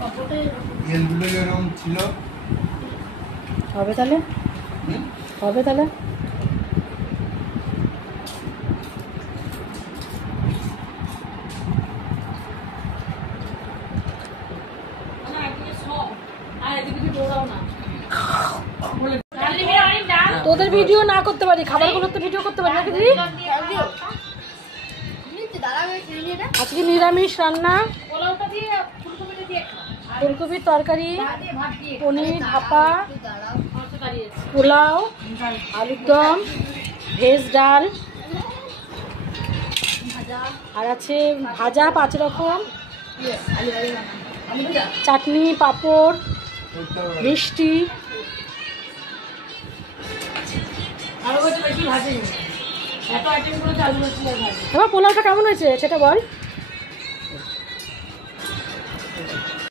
তেলগুলো এরকম ছিল। হবে তাহলে, হবে তাহলে। তোদের ভিডিও না করতে পারি, খাবারগুলো তো ভিডিও করতে পারি নাকি দিদি? আজকে নিরামিষ রান্না, ফুলকপির তরকারি, পনির ভাপা, পোলাও, আলুর দম, ভেজ ডাল, আর আছে ভাজা 5 রকম, চাটনি, পাঁপড়, মিষ্টি। এবার পোলাওটা কেমন হয়েছে সেটা বল।